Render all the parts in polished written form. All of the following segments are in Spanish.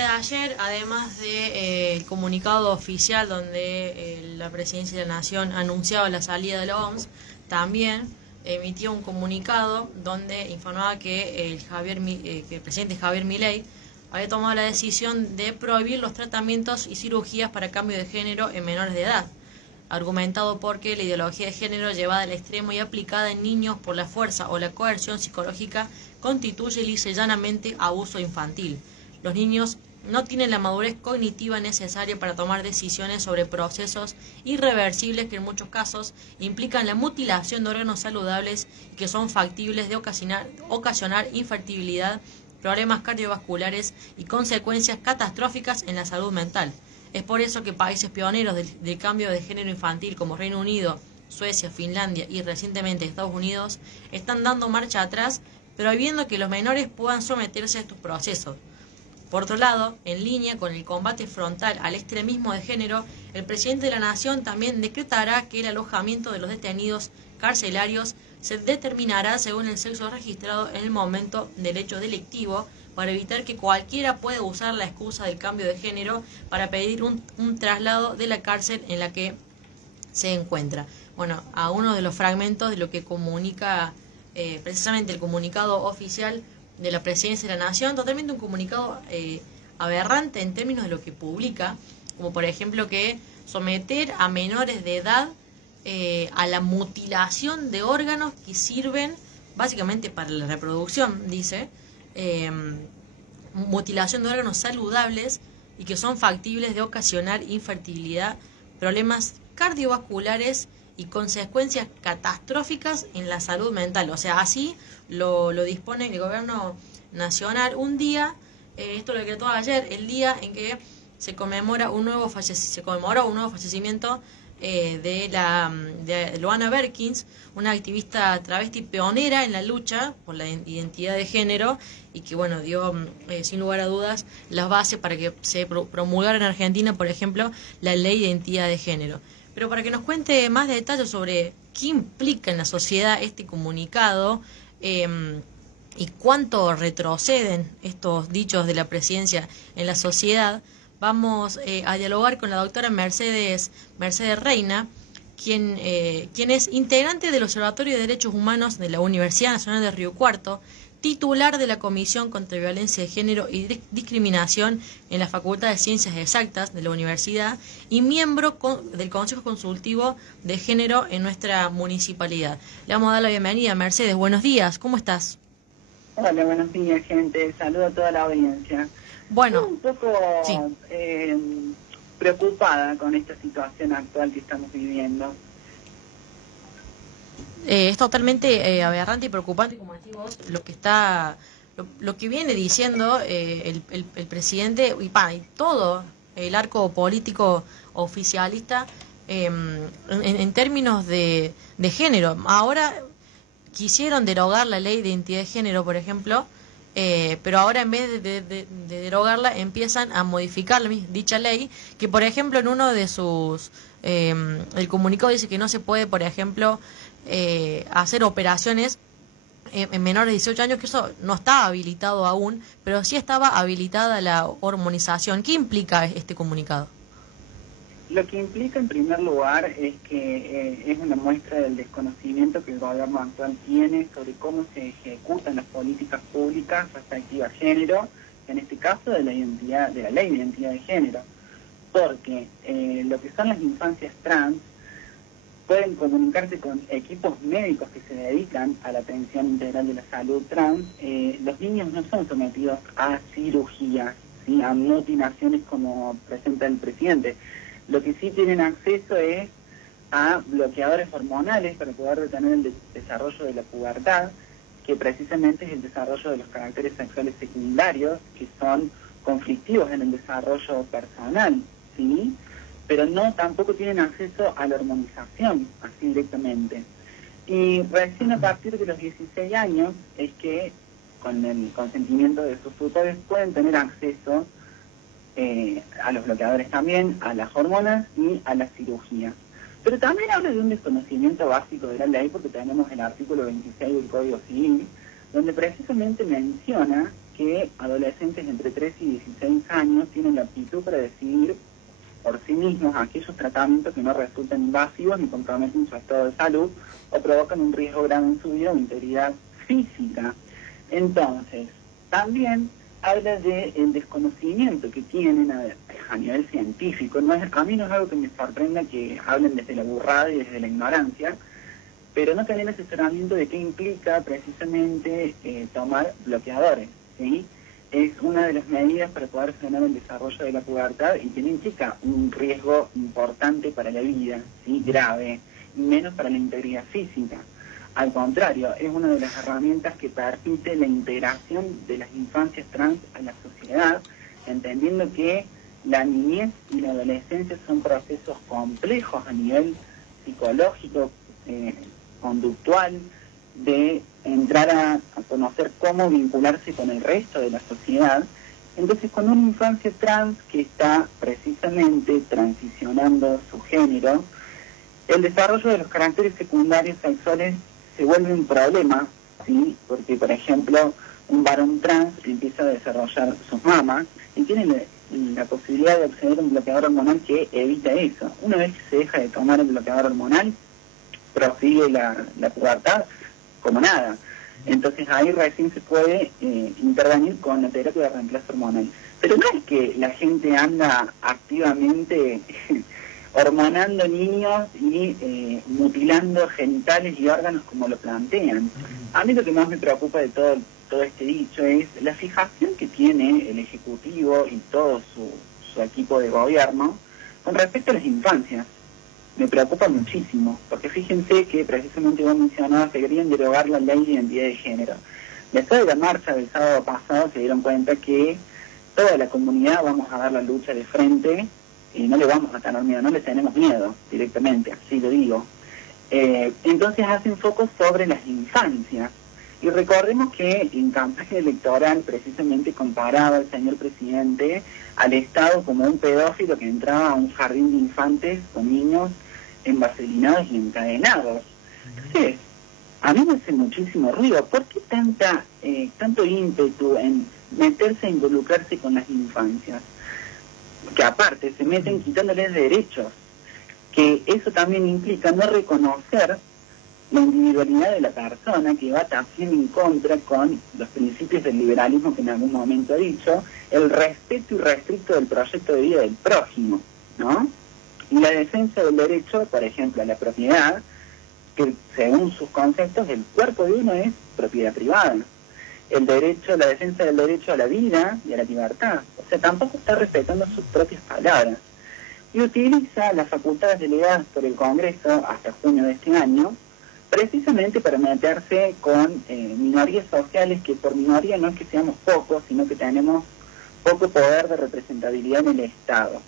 de ayer, además de el comunicado oficial donde la Presidencia de la Nación anunciaba la salida de la OMS, también emitió un comunicado donde informaba que que el presidente Javier Milei había tomado la decisión de prohibir los tratamientos y cirugías para cambio de género en menores de edad, argumentado porque la ideología de género llevada al extremo y aplicada en niños por la fuerza o la coerción psicológica constituye lisa y llanamente abuso infantil. Los niños no tienen la madurez cognitiva necesaria para tomar decisiones sobre procesos irreversibles que en muchos casos implican la mutilación de órganos saludables y que son factibles de ocasionar infertilidad, problemas cardiovasculares y consecuencias catastróficas en la salud mental. Es por eso que países pioneros del cambio de género infantil como Reino Unido, Suecia, Finlandia y recientemente Estados Unidos están dando marcha atrás, prohibiendo que los menores puedan someterse a estos procesos. Por otro lado, en línea con el combate frontal al extremismo de género, el presidente de la Nación también decretará que el alojamiento de los detenidos carcelarios se determinará según el sexo registrado en el momento del hecho delictivo, para evitar que cualquiera pueda usar la excusa del cambio de género para pedir un traslado de la cárcel en la que se encuentra. Bueno, a uno de los fragmentos de lo que comunica precisamente el comunicado oficial de la Presidencia de la Nación, totalmente un comunicado aberrante en términos de lo que publica, como por ejemplo que someter a menores de edad a la mutilación de órganos que sirven básicamente para la reproducción, dice, mutilación de órganos saludables y que son factibles de ocasionar infertilidad, problemas cardiovasculares y consecuencias catastróficas en la salud mental. O sea, así lo dispone el gobierno nacional. Un día, esto lo decretó ayer, el día en que se conmemoró un nuevo fallecimiento de Loana Berkins, una activista travesti pionera en la lucha por la identidad de género y que, bueno, dio sin lugar a dudas las bases para que se promulgara en Argentina, por ejemplo, la ley de identidad de género. Pero para que nos cuente más detalles sobre qué implica en la sociedad este comunicado y cuánto retroceden estos dichos de la presidencia en la sociedad, vamos a dialogar con la doctora Mercedes Reina, quien es integrante del Observatorio de Derechos Humanos de la Universidad Nacional de Río Cuarto, titular de la Comisión contra Violencia de Género y Discriminación en la Facultad de Ciencias Exactas de la Universidad y miembro del Consejo Consultivo de Género en nuestra municipalidad. Le vamos a dar la bienvenida. Mercedes, buenos días, ¿cómo estás? Hola, buenos días, gente. Saludo a toda la audiencia. Bueno, estoy un poco sí, preocupada con esta situación actual que estamos viviendo. Es totalmente aberrante y preocupante, como decís vos, lo que viene diciendo el presidente y todo el arco político oficialista en términos de género. Ahora quisieron derogar la ley de identidad de género, por ejemplo, pero ahora en vez de derogarla empiezan a modificar dicha ley, que por ejemplo en uno de sus el comunicado dice que no se puede, por ejemplo, hacer operaciones en menores de 18 años, que eso no está habilitado aún, pero sí estaba habilitada la hormonización. ¿Qué implica este comunicado? Lo que implica en primer lugar es que es una muestra del desconocimiento que el gobierno actual tiene sobre cómo se ejecutan las políticas públicas respectivas a género, en este caso de la ley de identidad de género, porque lo que son las infancias trans pueden comunicarse con equipos médicos que se dedican a la atención integral de la salud trans. Los niños no son sometidos a cirugías, ¿sí?, a mutilaciones como presenta el presidente. Lo que sí tienen acceso es a bloqueadores hormonales para poder detener el desarrollo de la pubertad, que precisamente es el desarrollo de los caracteres sexuales secundarios, que son conflictivos en el desarrollo personal, ¿sí?, pero tampoco tienen acceso a la hormonización, así directamente. Y recién a partir de los 16 años es que, con el consentimiento de sus tutores, pueden tener acceso a los bloqueadores también, a las hormonas y a la cirugía. Pero también habla de un desconocimiento básico de la ley, porque tenemos el artículo 26 del Código Civil, donde precisamente menciona que adolescentes entre 13 y 16 años tienen la aptitud para decidir por sí mismos aquellos tratamientos que no resultan invasivos ni comprometen su estado de salud o provocan un riesgo grave en su vida o integridad física. Entonces, también habla del desconocimiento que tienen a nivel científico. A mí no es algo que me sorprenda que hablen desde la burrada y desde la ignorancia, pero no tener asesoramiento de qué implica precisamente tomar bloqueadores, ¿sí? Es una de las medidas para poder frenar el desarrollo de la pubertad y que no implica un riesgo importante para la vida, ¿sí? Grave, menos para la integridad física. Al contrario, es una de las herramientas que permite la integración de las infancias trans a la sociedad, entendiendo que la niñez y la adolescencia son procesos complejos a nivel psicológico, conductual, de entrar a conocer cómo vincularse con el resto de la sociedad. Entonces, con una infancia trans que está precisamente transicionando su género, el desarrollo de los caracteres secundarios sexuales se vuelve un problema, ¿sí? Porque, por ejemplo, un varón trans empieza a desarrollar sus mamas y tiene la posibilidad de acceder a un bloqueador hormonal que evita eso. Una vez que se deja de tomar el bloqueador hormonal, prosigue la pubertad como nada. Entonces ahí recién se puede intervenir con la terapia de reemplazo hormonal. Pero no es que la gente anda activamente hormonando niños y mutilando genitales y órganos como lo plantean. A mí lo que más me preocupa de todo este dicho es la fijación que tiene el Ejecutivo y todo su equipo de gobierno con respecto a las infancias. Me preocupa muchísimo, porque fíjense que precisamente vos mencionabas que querían derogar la ley de identidad de género. Después de la marcha del sábado pasado se dieron cuenta que toda la comunidad vamos a dar la lucha de frente y no le vamos a tener miedo, no le tenemos miedo directamente, así lo digo. Entonces hacen foco sobre las infancias. Y recordemos que en campaña electoral precisamente comparaba el señor presidente al Estado como un pedófilo que entraba a un jardín de infantes con niños envaselinados y encadenados. Entonces, a mí me hace muchísimo ruido. ¿Por qué tanto ímpetu en meterse a involucrarse con las infancias? Que aparte se meten quitándoles derechos, que eso también implica no reconocer la individualidad de la persona, que va también en contra con los principios del liberalismo que en algún momento ha dicho, el respeto irrestricto del proyecto de vida del prójimo, ¿no? Y la defensa del derecho, por ejemplo, a la propiedad, que según sus conceptos el cuerpo de uno es propiedad privada. La defensa del derecho a la vida y a la libertad. O sea, tampoco está respetando sus propias palabras. Y utiliza las facultades delegadas por el Congreso hasta junio de este año, precisamente para meterse con minorías sociales, que por minoría no es que seamos pocos, sino que tenemos poco poder de representabilidad en el Estado.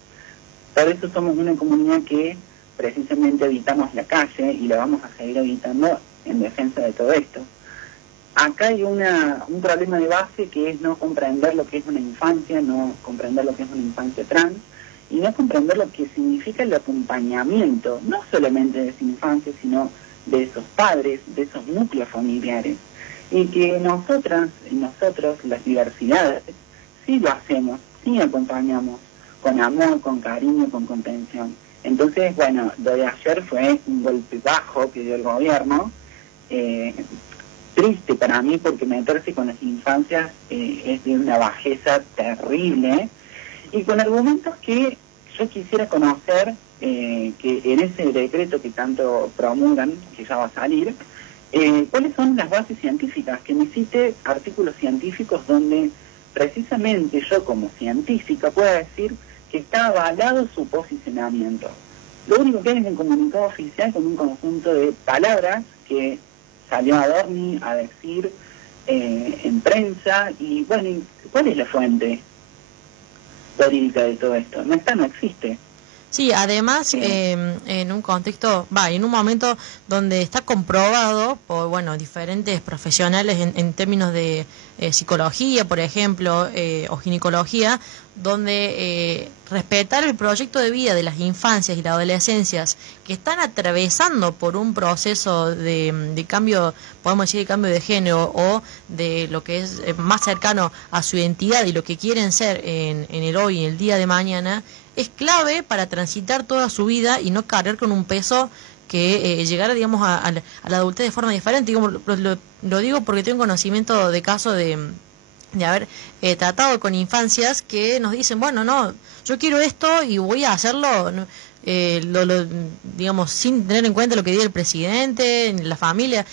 Por eso somos una comunidad que precisamente habitamos la calle y la vamos a seguir habitando en defensa de todo esto. Acá hay un problema de base que es no comprender lo que es una infancia, no comprender lo que es una infancia trans, y no comprender lo que significa el acompañamiento, no solamente de esa infancia, sino de esos padres, de esos núcleos familiares, y que nosotros, las diversidades, sí lo hacemos, sí acompañamos, con amor, con cariño, con contención. Entonces, bueno, lo de ayer fue un golpe bajo que dio el gobierno, triste para mí, porque meterse con las infancias es de una bajeza terrible, y con argumentos que yo quisiera conocer, que en ese decreto que tanto promulgan, que ya va a salir, ¿cuáles son las bases científicas? Que me cite artículos científicos donde precisamente yo como científica pueda decir que está avalado su posicionamiento. Lo único que hay es un comunicado oficial con un conjunto de palabras que salió Adorni a decir en prensa, y bueno, ¿cuál es la fuente verídica de todo esto? No está, no existe. Sí, además en un contexto, en un momento donde está comprobado por diferentes profesionales en términos de psicología, por ejemplo, o ginecología, donde respetar el proyecto de vida de las infancias y las adolescencias que están atravesando por un proceso de cambio, podemos decir, de cambio de género o de lo que es más cercano a su identidad y lo que quieren ser en el hoy y en el día de mañana, es clave para transitar toda su vida y no cargar con un peso que llegara, digamos, a la adultez de forma diferente. Digamos, lo digo porque tengo conocimiento de casos de haber tratado con infancias que nos dicen, bueno, no, yo quiero esto y voy a hacerlo, ¿no? Digamos, sin tener en cuenta lo que diga el presidente, la familia.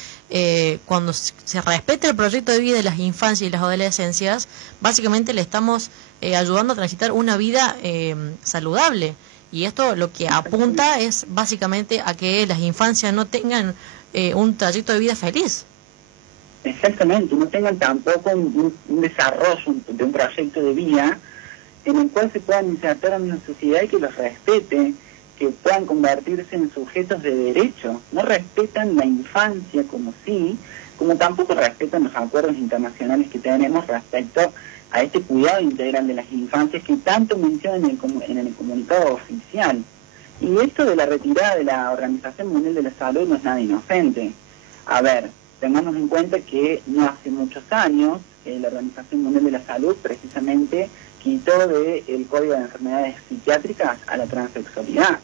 Cuando se respeta el proyecto de vida de las infancias y las adolescencias, básicamente le estamos ayudando a transitar una vida saludable. Y esto lo que apunta es básicamente a que las infancias no tengan un trayecto de vida feliz. Exactamente, no tengan tampoco un desarrollo de un proyecto de vida en el cual se puedan insertar en una sociedad y que los respete, que puedan convertirse en sujetos de derecho. No respetan la infancia como sí, como tampoco respetan los acuerdos internacionales que tenemos respecto a este cuidado integral de las infancias que tanto mencionan en el comunicado oficial. Y esto de la retirada de la Organización Mundial de la Salud no es nada inocente. A ver, tengamos en cuenta que no hace muchos años la Organización Mundial de la Salud precisamente quitó del Código de Enfermedades Psiquiátricas a la transexualidad.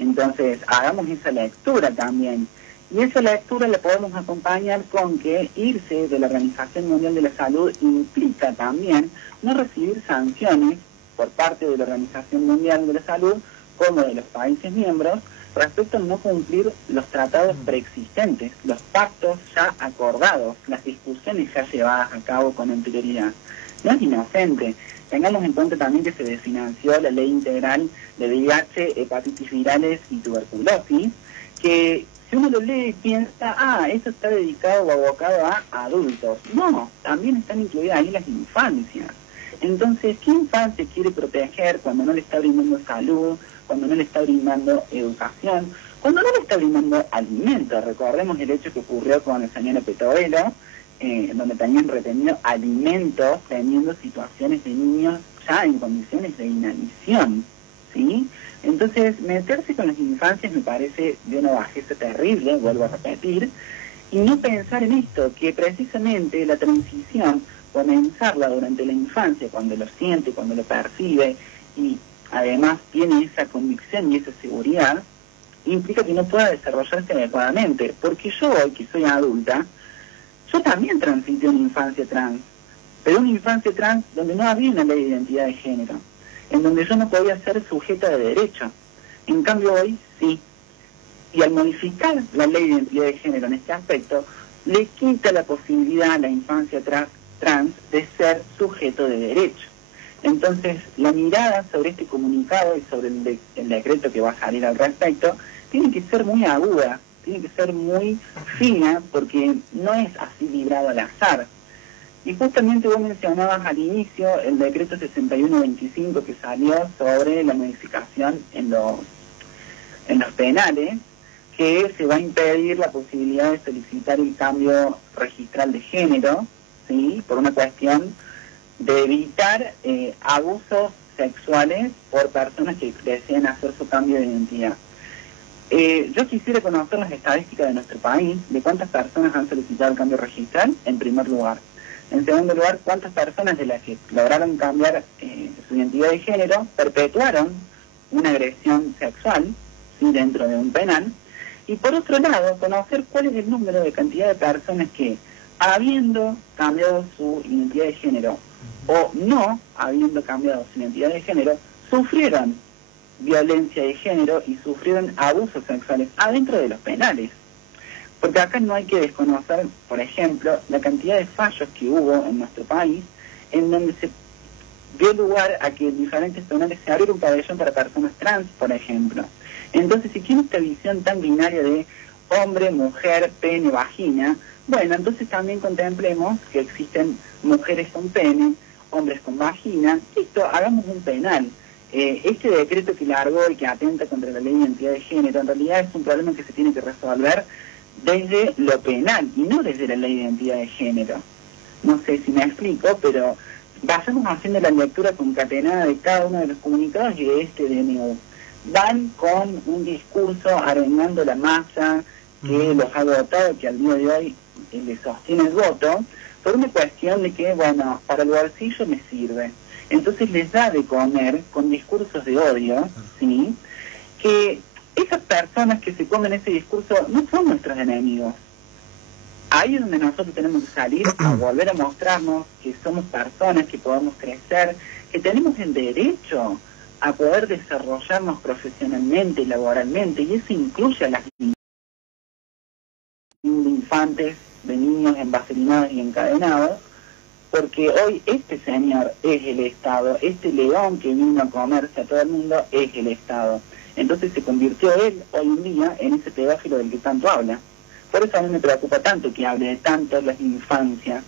Entonces, hagamos esa lectura también. Y esa lectura la podemos acompañar con que irse de la Organización Mundial de la Salud implica también no recibir sanciones por parte de la Organización Mundial de la Salud como de los países miembros respecto a no cumplir los tratados preexistentes, los pactos ya acordados, las discusiones ya llevadas a cabo con anterioridad. No es inocente. Tengamos en cuenta también que se desfinanció la ley integral de VIH, hepatitis virales y tuberculosis, que si uno lo lee y piensa, esto está dedicado o abocado a adultos. No, también están incluidas ahí las infancias. Entonces, ¿qué infancia quiere proteger cuando no le está brindando salud, cuando no le está brindando educación, cuando no le está brindando alimentos? Recordemos el hecho que ocurrió con el señor Petovelo, donde tenían retenido alimentos, teniendo situaciones de niños ya en condiciones de inanición, ¿sí? Entonces, meterse con las infancias me parece de una bajeza terrible, vuelvo a repetir, y no pensar en esto, que precisamente la transición, comenzarla durante la infancia, cuando lo siente, cuando lo percibe, y además tiene esa convicción y esa seguridad, implica que no pueda desarrollarse adecuadamente, porque yo hoy, que soy adulta, yo también transité una infancia trans, pero una infancia trans donde no había una ley de identidad de género, en donde yo no podía ser sujeta de derecho. En cambio hoy sí. Y al modificar la ley de identidad de género en este aspecto, le quita la posibilidad a la infancia trans de ser sujeto de derecho. Entonces, la mirada sobre este comunicado y sobre el decreto que va a salir al respecto, tiene que ser muy aguda, tiene que ser muy fina, porque no es así librado al azar. Y justamente vos mencionabas al inicio el decreto 6125 que salió sobre la modificación en los penales, que se va a impedir la posibilidad de solicitar el cambio registral de género, ¿sí? Por una cuestión de evitar abusos sexuales por personas que deseen hacer su cambio de identidad. Yo quisiera conocer las estadísticas de nuestro país, de cuántas personas han solicitado el cambio registral, en primer lugar. En segundo lugar, cuántas personas de las que lograron cambiar su identidad de género perpetuaron una agresión sexual, ¿sí? Dentro de un penal. Y por otro lado, conocer cuál es el número de cantidad de personas que, habiendo cambiado su identidad de género o no habiendo cambiado su identidad de género, sufrieron violencia de género y sufrieron abusos sexuales adentro de los penales. Porque acá no hay que desconocer, por ejemplo, la cantidad de fallos que hubo en nuestro país, en donde se dio lugar a que en diferentes penales se abriera un pabellón para personas trans, por ejemplo. Entonces, si tiene esta visión tan binaria de hombre, mujer, pene, vagina, bueno, entonces también contemplemos que existen mujeres con pene, hombres con vagina. Listo, hagamos un penal. Este decreto que largó y que atenta contra la ley de identidad de género, en realidad es un problema que se tiene que resolver desde lo penal y no desde la ley de identidad de género. No sé si me explico, pero vayamos haciendo la lectura concatenada de cada uno de los comunicados y de este DNU. Van con un discurso arengando la masa que los ha votado, que al día de hoy le sostiene el voto, por una cuestión de que, bueno, para el bolsillo me sirve. Entonces les da de comer con discursos de odio, ¿sí? Que esas personas que se comen ese discurso no son nuestros enemigos. Ahí es donde nosotros tenemos que salir a volver a mostrarnos que somos personas, que podemos crecer, que tenemos el derecho a poder desarrollarnos profesionalmente y laboralmente, y eso incluye a las infantes, de niños envaselinados y encadenados, porque hoy este señor es el Estado, este león que vino a comerse a todo el mundo es el Estado. Entonces se convirtió él hoy en día en ese pedófilo del que tanto habla. Por eso a mí me preocupa tanto que hable de tanto las infancias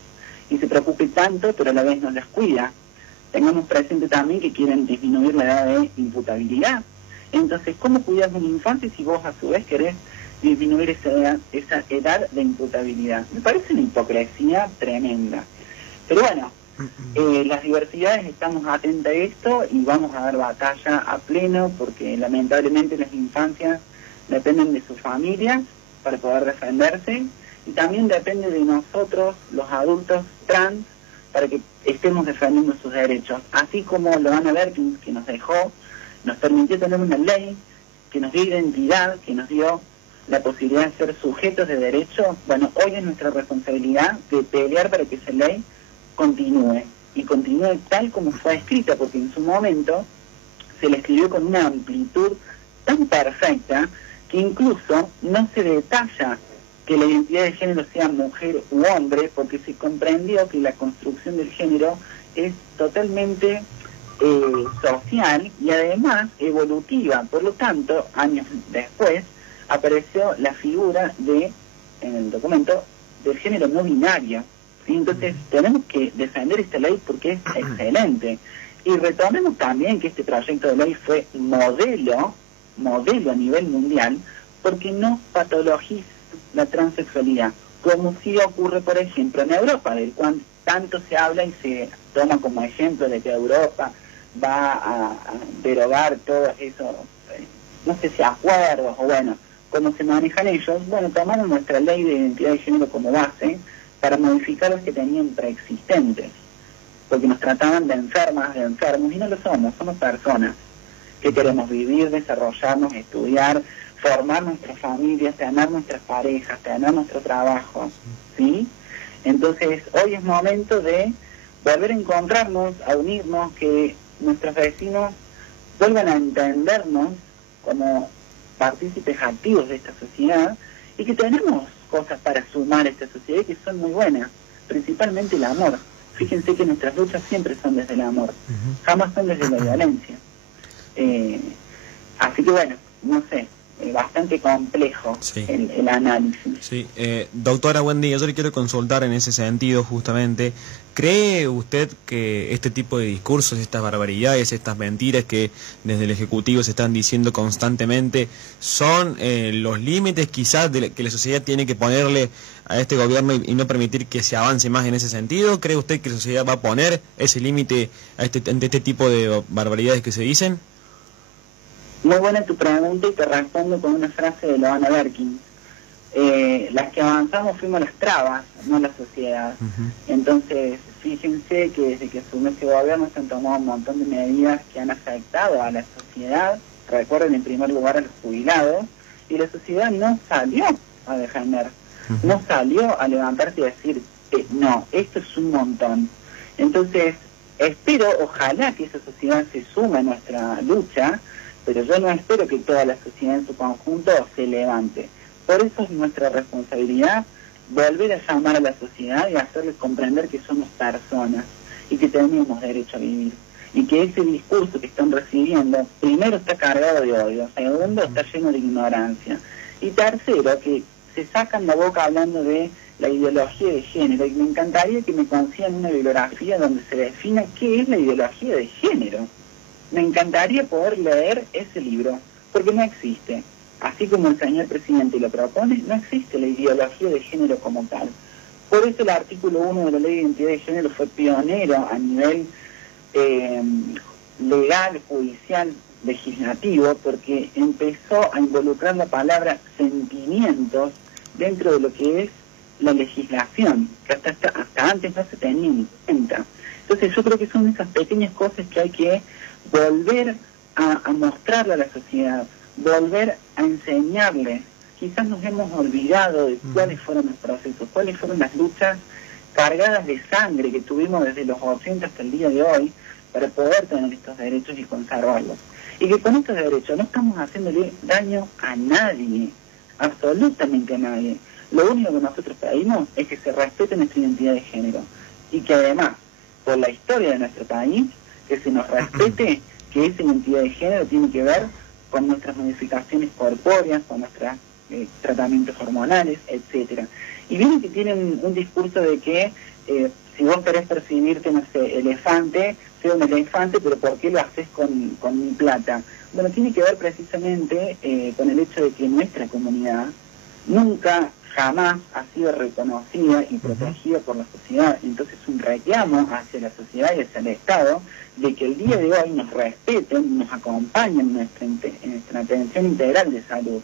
y se preocupe tanto, pero a la vez no las cuida. Tengamos presente también que quieren disminuir la edad de imputabilidad. Entonces, ¿cómo cuidas una infancia si vos a su vez querés disminuir esa edad de imputabilidad? Me parece una hipocresía tremenda. Pero bueno, las diversidades estamos atentas a esto y vamos a dar batalla a pleno, porque lamentablemente las infancias dependen de sus familias para poder defenderse, y también depende de nosotros, los adultos trans, para que estemos defendiendo sus derechos. Así como Loana Berkins, que nos dejó, nos permitió tener una ley que nos dio identidad, que nos dio la posibilidad de ser sujetos de derecho. Bueno, hoy es nuestra responsabilidad de pelear para que esa ley continúe, y continúe tal como fue escrita, porque en su momento se la escribió con una amplitud tan perfecta que incluso no se detalla que la identidad de género sea mujer u hombre, porque se comprendió que la construcción del género es totalmente social y además evolutiva. Por lo tanto, años después apareció la figura de, en el documento, del género no binario. ¿Sí? Entonces tenemos que defender esta ley porque es excelente. Y retomemos también que este proyecto de ley fue modelo a nivel mundial, porque no patologiza la transexualidad, como sí ocurre, por ejemplo, en Europa, del cual tanto se habla y se toma como ejemplo de que Europa va a derogar todos esos, no sé si acuerdos o bueno, cómo se manejan ellos. Bueno, tomaron nuestra ley de identidad de género como base para modificar los que tenían preexistentes, porque nos trataban de enfermas, de enfermos, y no lo somos personas que queremos vivir, desarrollarnos, estudiar, formar nuestras familias, tener nuestras parejas, tener nuestro trabajo, ¿sí? Entonces, hoy es momento de volver a encontrarnos, a unirnos, que nuestros vecinos vuelvan a entendernos como partícipes activos de esta sociedad, y que tenemos cosas para sumar a esta sociedad que son muy buenas, principalmente el amor. Fíjense que nuestras luchas siempre son desde el amor, jamás son desde la violencia. Así que bueno, no sé, bastante complejo sí. el análisis. Sí. Doctora, buen día. Yo le quiero consultar en ese sentido justamente. ¿Cree usted que este tipo de discursos, estas barbaridades, estas mentiras que desde el Ejecutivo se están diciendo constantemente son los límites quizás que la sociedad tiene que ponerle a este gobierno y no permitir que se avance más en ese sentido? ¿Cree usted que la sociedad va a poner ese límite a este tipo de barbaridades que se dicen? Muy buena tu pregunta y te respondo con una frase de Loana Berkins. Las que avanzamos fuimos las trabas, no la sociedad. Entonces, fíjense que desde que asumió este gobierno se han tomado un montón de medidas que han afectado a la sociedad. Recuerden en primer lugar a los jubilados, y la sociedad no salió a defender, no salió a levantarse y decir, no, esto es un montón. Entonces, espero, ojalá que esa sociedad se sume a nuestra lucha, pero yo no espero que toda la sociedad en su conjunto se levante. Por eso es nuestra responsabilidad volver a llamar a la sociedad y hacerles comprender que somos personas y que tenemos derecho a vivir. Y que ese discurso que están recibiendo, primero está cargado de odio, segundo está lleno de ignorancia, y tercero que se sacan la boca hablando de la ideología de género, y me encantaría que me consigan una bibliografía donde se defina qué es la ideología de género. Me encantaría poder leer ese libro, porque no existe. Así como el señor presidente lo propone, no existe la ideología de género como tal. Por eso el artículo 1 de la Ley de Identidad de Género fue pionero a nivel legal, judicial, legislativo, porque empezó a involucrar la palabra sentimientos dentro de lo que es la legislación, que hasta antes no se tenía en cuenta. Entonces yo creo que son esas pequeñas cosas que hay que volver a mostrarle a la sociedad, volver a enseñarle. Quizás nos hemos olvidado de cuáles fueron los procesos, cuáles fueron las luchas cargadas de sangre que tuvimos desde los 80 hasta el día de hoy para poder tener estos derechos y conservarlos. Y que con estos derechos no estamos haciéndole daño a nadie, absolutamente a nadie. Lo único que nosotros pedimos es que se respete nuestra identidad de género y que además, por la historia de nuestro país, que se nos respete que esa identidad de género tiene que ver con nuestras modificaciones corpóreas, con nuestros tratamientos hormonales, etcétera. Y vienen que tienen un discurso de que si vos querés percibirte, no sé, elefante, sea un elefante, pero ¿por qué lo haces con mi plata? Bueno, tiene que ver precisamente con el hecho de que nuestra comunidad nunca, jamás ha sido reconocida y protegida por la sociedad. Entonces un reclamo hacia la sociedad y hacia el Estado de que el día de hoy nos respeten, nos acompañen en nuestra atención integral de salud.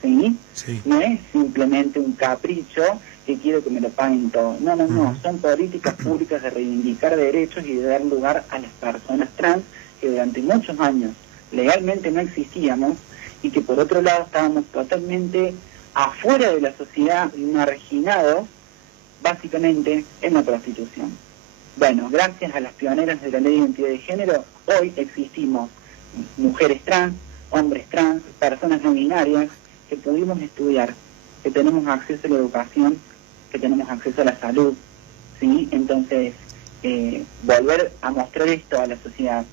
¿Sí? Sí. No es simplemente un capricho que quiero que me lo paguen todo. No, no, no. Son políticas públicas de reivindicar derechos y de dar lugar a las personas trans que durante muchos años legalmente no existíamos y que por otro lado estábamos totalmente afuera de la sociedad, marginados básicamente en la prostitución. Bueno, gracias a las pioneras de la Ley de Identidad de Género, hoy existimos mujeres trans, hombres trans, personas no binarias, que pudimos estudiar, que tenemos acceso a la educación, que tenemos acceso a la salud, ¿sí? Entonces, volver a mostrar esto a la sociedad.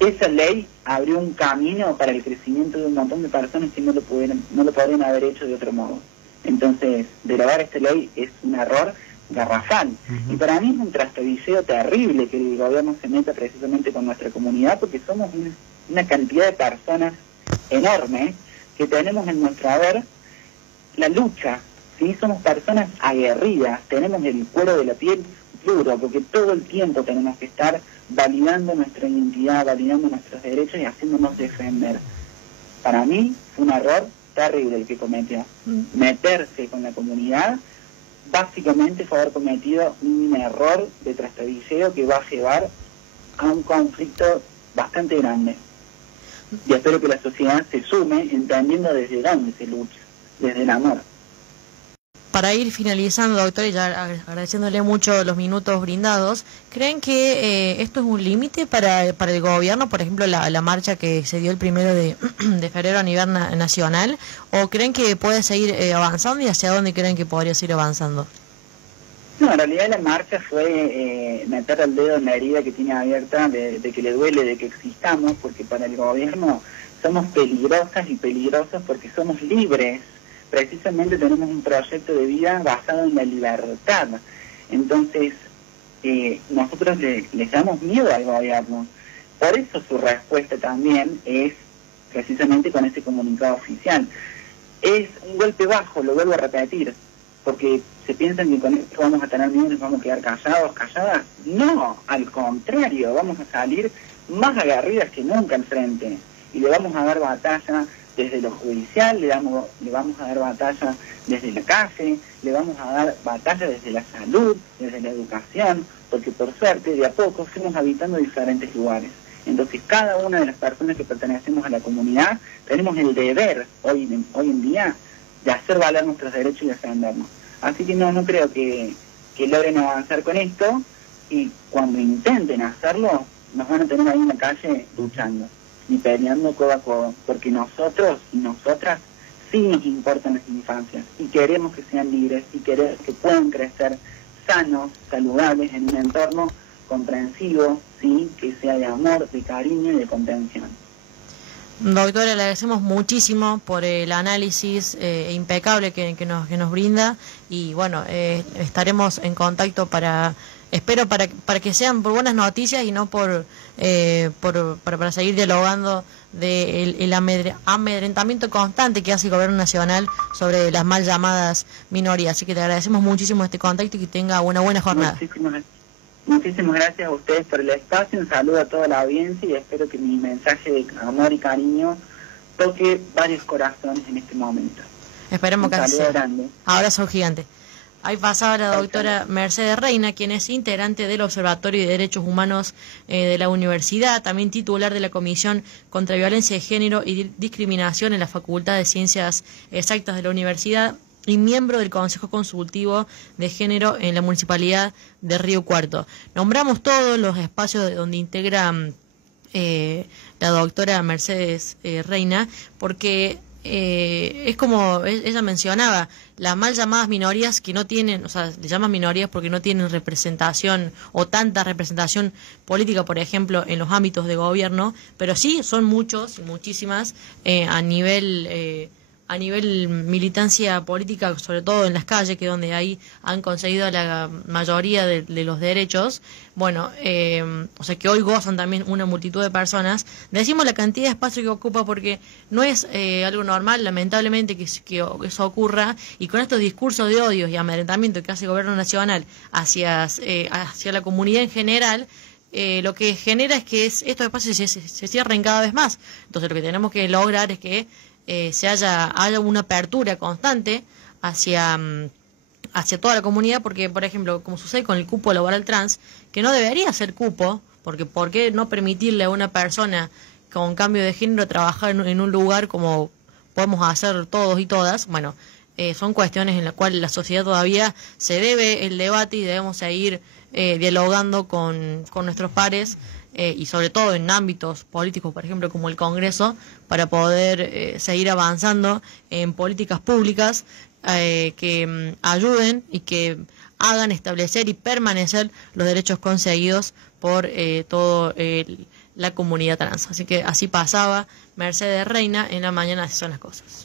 Esa ley abrió un camino para el crecimiento de un montón de personas que no lo podrían haber hecho de otro modo. Entonces, derogar esta ley es un error garrafal. Y para mí es un trastabilleo terrible que el gobierno se meta precisamente con nuestra comunidad, porque somos una cantidad de personas enorme que tenemos en nuestro haber la lucha, ¿sí? Somos personas aguerridas, tenemos el cuero de la piel duro, porque todo el tiempo tenemos que estar validando nuestra identidad, validando nuestros derechos y haciéndonos defender. Para mí fue un error terrible el que cometió. Meterse con la comunidad básicamente fue haber cometido un error de trastabilleo que va a llevar a un conflicto bastante grande. Y espero que la sociedad se sume entendiendo desde dónde se lucha, desde el amor. Para ir finalizando, doctor, y ya agradeciéndole mucho los minutos brindados, ¿creen que esto es un límite para el gobierno, por ejemplo, la marcha que se dio el 1 de febrero a nivel nacional, o creen que puede seguir avanzando y hacia dónde creen que podría seguir avanzando? No, en realidad la marcha fue meter el dedo en la herida que tiene abierta de que le duele de que existamos, porque para el gobierno somos peligrosas y peligrosos porque somos libres. Precisamente tenemos un proyecto de vida basado en la libertad. Entonces, nosotros les damos miedo al gobierno. Por eso su respuesta también es precisamente con ese comunicado oficial. Es un golpe bajo, lo vuelvo a repetir, porque se piensan que con esto vamos a tener miedo y nos vamos a quedar callados, calladas. No, al contrario, vamos a salir más aguerridas que nunca al frente y le vamos a dar batalla desde lo judicial, le vamos a dar batalla desde la calle, le vamos a dar batalla desde la salud, desde la educación, porque por suerte de a poco fuimos habitando diferentes lugares. Entonces cada una de las personas que pertenecemos a la comunidad tenemos el deber hoy en día de hacer valer nuestros derechos y defendernos. Así que no creo que logren avanzar con esto, y cuando intenten hacerlo nos van a tener ahí en la calle luchando y peleando codo a codo, porque nosotros y nosotras sí nos importan las infancias y queremos que sean libres y queremos que puedan crecer sanos, saludables en un entorno comprensivo, sí, que sea de amor, de cariño y de contención. Doctora, le agradecemos muchísimo por el análisis impecable que nos brinda, y bueno, estaremos en contacto espero para que sean por buenas noticias y no para seguir dialogando del amedrentamiento constante que hace el gobierno nacional sobre las mal llamadas minorías. Así que te agradecemos muchísimo este contacto y que tenga una buena jornada. Muchísimas gracias a ustedes por el espacio, un saludo a toda la audiencia y espero que mi mensaje de amor y cariño toque varios corazones en este momento. Esperemos que así sea. Grande. Abrazo gigante. Ahí pasaba la doctora Mercedes Reina, quien es integrante del Observatorio de Derechos Humanos de la Universidad, también titular de la Comisión contra Violencia de Género y Discriminación en la Facultad de Ciencias Exactas de la Universidad y miembro del Consejo Consultivo de Género en la Municipalidad de Río Cuarto. Nombramos todos los espacios donde integra la doctora Mercedes Reina, porque es como ella mencionaba, las mal llamadas minorías que no tienen, o sea, le llaman minorías porque no tienen representación o tanta representación política, por ejemplo, en los ámbitos de gobierno, pero sí son muchos y muchísimas a nivel militancia política, sobre todo en las calles, que es donde ahí han conseguido la mayoría de los derechos. Bueno, o sea que hoy gozan también una multitud de personas. Decimos la cantidad de espacio que ocupa porque no es algo normal, lamentablemente, que eso ocurra, y con estos discursos de odio y amedrentamiento que hace el gobierno nacional hacia la comunidad en general, lo que genera es que estos espacios se cierren cada vez más. Entonces lo que tenemos que lograr es que haya una apertura constante hacia toda la comunidad, porque, por ejemplo, como sucede con el cupo laboral trans, que no debería ser cupo, porque ¿por qué no permitirle a una persona con cambio de género trabajar en un lugar como podemos hacer todos y todas? Bueno, son cuestiones en las cuales la sociedad todavía se debe el debate y debemos seguir dialogando con nuestros pares, y sobre todo en ámbitos políticos, por ejemplo, como el Congreso, para poder seguir avanzando en políticas públicas que ayuden y que hagan establecer y permanecer los derechos conseguidos por toda la comunidad trans. Así que así pasaba Mercedes Reina en la mañana, así son las cosas.